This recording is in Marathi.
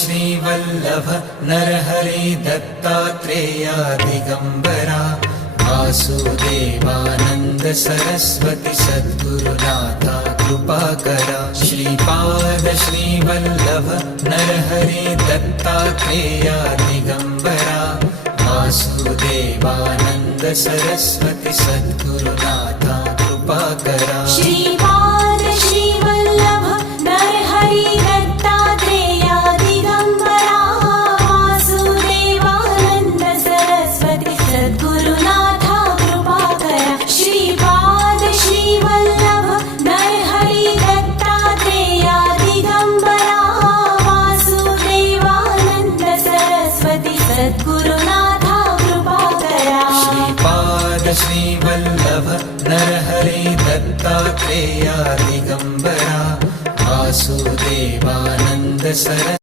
श्रीवल्लभ नरहरि दत्तात्रेया दिगंबरा वासुदेवानंद सरस्वती सद्गुरुनाथा कृपाकरा श्रीपाद श्रीवल्लभ नरहरि दत्तात्रेया दिगंबरा वासुदेवानंद सरस्वती सद्गुरुनाथा कृपाकरा श्रीपाद श्रीवल्लभ नरहरि दत्तात्रेया दिगंबरा वासुदेवानंद सरस्वती सद्गुरुनाथा कृपाकरा श्रीपाद श्रीवल्लभ नरहरि दत्तात्रेया दिगंबरा वासुदेवानंद सरस्वती सद्गुरुनाथा कृपाकरा श्रीपाद श्रीवल्लभ नरहरि दत्तात्रेया दिगंबरा वासुदेवानंद सरस्वती